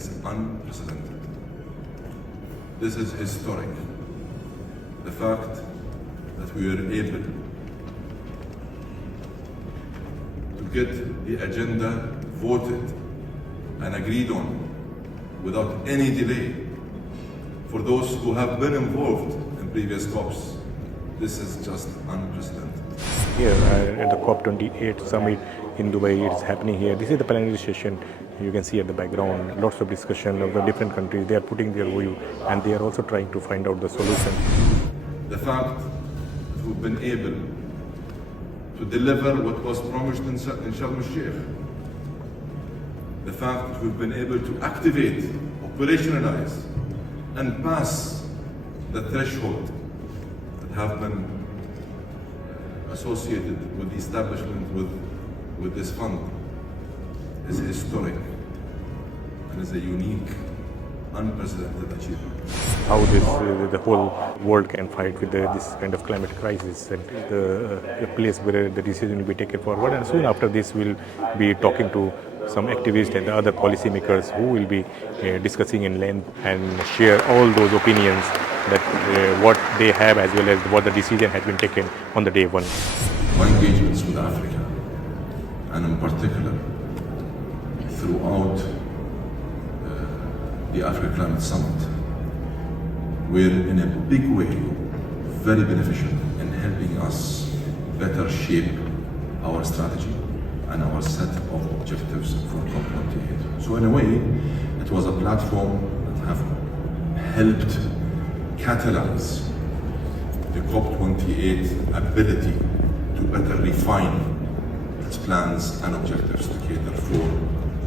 is unprecedented. This is historic. The fact that we were able to get the agenda voted and agreed on without any delay. For those who have been involved in previous COPs, this is just unprecedented. Here at the COP28 summit in Dubai, it's happening here. This is the plenary session. You can see at the background, lots of discussion of the different countries. They are putting their view and they are also trying to find out the solution. The fact that we've been able to deliver what was promised in Sharm el-Sheikh, the fact that we've been able to activate, operationalize, and pass the threshold that have been associated with the establishment with this fund is historic and is a unique, unprecedented achievement. How the whole world can fight with this kind of climate crisis, and the place where the decision will be taken forward. And soon after this, we'll be talking to some activists and the other policymakers who will be discussing in length and share all those opinions that what they have as well as what the decision has been taken on the day one. My engagements with Africa, and in particular throughout the Africa Climate Summit, were in a big way very beneficial in helping us better shape our strategy and our set of objectives for COP28. So in a way, it was a platform that have helped catalyze the COP28 ability to better refine its plans and objectives to cater for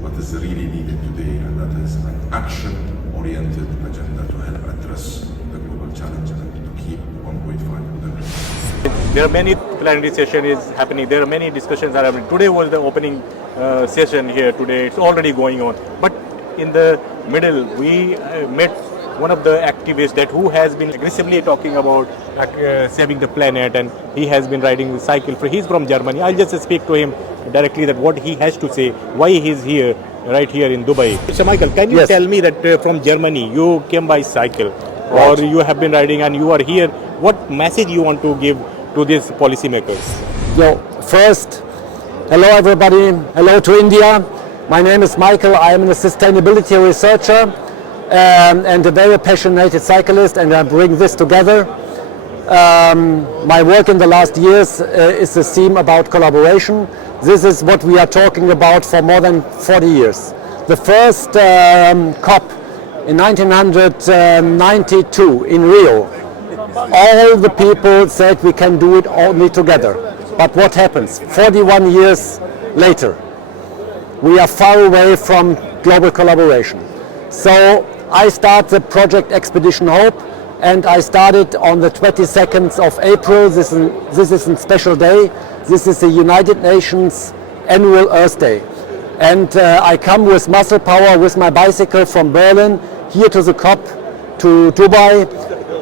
what is really needed today, and that is an action-oriented agenda to help address the global challenge and to keep 1.5 degrees. There are many plenary sessions happening. There are many discussions are happening. Today was the opening session here today. It's already going on. But in the middle, we met one of the activists that who has been aggressively talking about saving the planet, and he has been riding the cycle. He's from Germany. I'll just speak to him directly that what he has to say, why he's here, right here in Dubai. So Michael, can you tell me that from Germany you came by cycle, or you have been riding and you are here? What message you want to give to these policymakers? First, hello everybody. Hello to India. My name is Michael. I am a sustainability researcher and a very passionate cyclist, and I bring this together. My work in the last years is a theme about collaboration. This is what we are talking about for more than 40 years. The first COP in 1992 in Rio, all the people said we can do it only together. But what happens? 41 years later, we are far away from global collaboration. So I started the project Expedition Hope, and I started on the 22nd of April. This is a special day. This is the United Nations Annual Earth Day. And I come with muscle power with my bicycle from Berlin here to the COP to Dubai.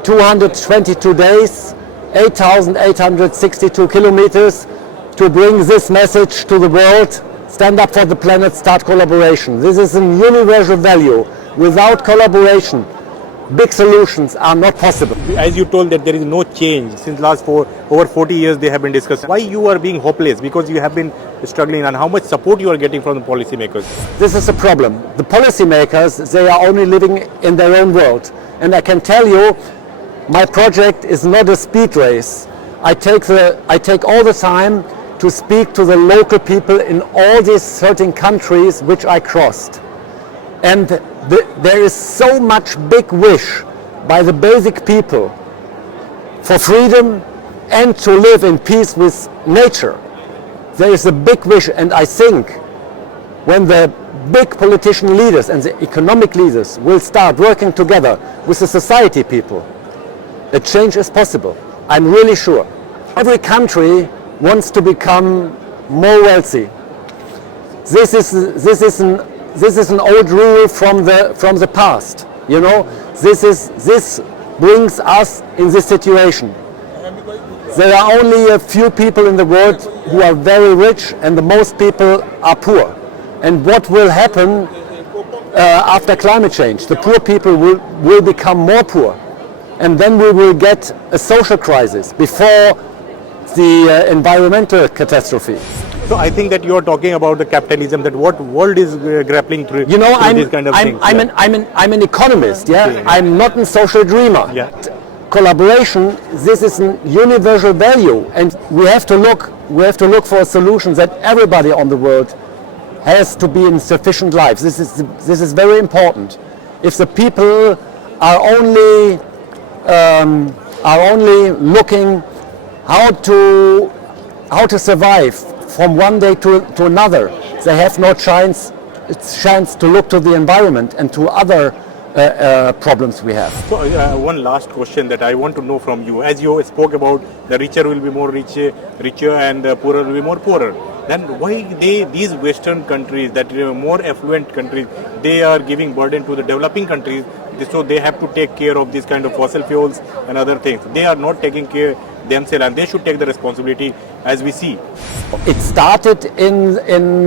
222 days, 8,862 kilometers to bring this message to the world. Stand up for the planet, start collaboration. This is a universal value. Without collaboration, big solutions are not possible. As you told that there is no change since last over 40 years they have been discussing. Why you are being hopeless? Because you have been struggling, and how much support you are getting from the policymakers? This is a problem. The policymakers, they are only living in their own world. And I can tell you, my project is not a speed race. I take all the time to speak to the local people in all these 13 countries which I crossed. And there is so much big wish by the basic people for freedom and to live in peace with nature. There is a big wish, and I think when the big politician leaders and the economic leaders will start working together with the society people, a change is possible. I'm really sure. Every country wants to become more wealthy. This is an old rule from the past. You know, this brings us in this situation. There are only a few people in the world who are very rich, and the most people are poor. And what will happen after climate change. The poor people will become more poor. And then we will get a social crisis before the environmental catastrophe. So I think that you are talking about the capitalism, that what world is grappling through, You know, through these kind of things. I'm an economist, yeah? Okay. I'm not a social dreamer. Yeah. Collaboration, this is a universal value, and we have to look for solutions that everybody on the world has to be in sufficient lives. This is very important. If the people are only looking how to survive from one day to another, they have no chance to look to the environment and to other problems we have. So one last question that I want to know from you, as you spoke about the richer will be more richer and the poorer will be more poorer, then why these Western countries, that more affluent countries, they are giving burden to the developing countries, so they have to take care of this kind of fossil fuels and other things. They are not taking care themselves, and they should take the responsibility, as we see. It started in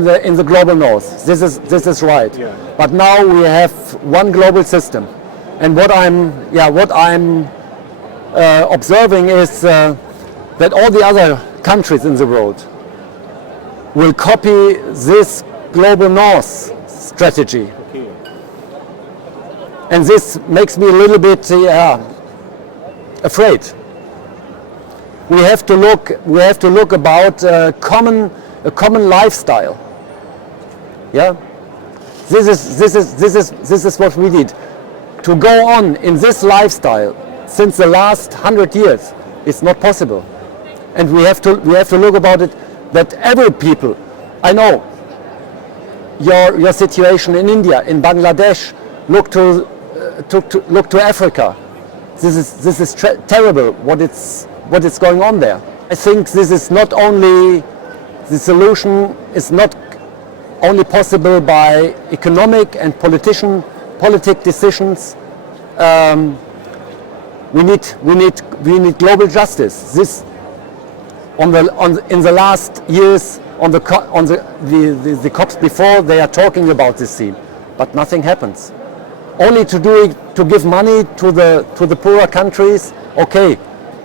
the global north. This is right. Yeah. But now we have one global system, and what I'm observing is that all the other countries in the world will copy this global north strategy. Okay. And this makes me a little bit afraid. We have to look about a common lifestyle. Yeah, this is what we need. To go on in this lifestyle since the last 100 years is not possible, and we have to look about it that every people. I know your situation in India, in Bangladesh. Look to Africa. This is terrible. What is going on there? I think this is not only the solution is not only possible by economic and politic decisions. We need global justice. This in the last years on the COPs before, they are talking about this theme, but nothing happens. Only to give money to the poorer countries. Okay,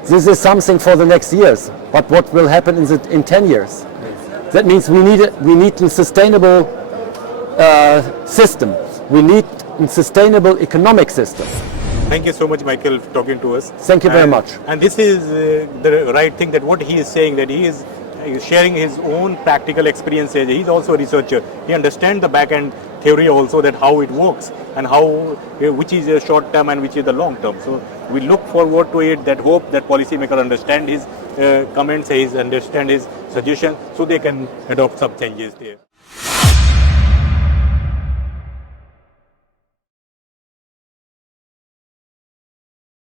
this is something for the next years, but what will happen in 10 years? That means we need a sustainable system. We need a sustainable economic system. Thank you so much, Michael, for talking to us. Thank you very much. And this is the right thing, that what he is saying, that he is sharing his own practical experiences. He's also a researcher. He understands the back-end theory also, that how it works and which is a short term and which is the long term. So we look forward to it, that hope that policymakers understand his comments, understand his suggestions, so they can adopt some changes there.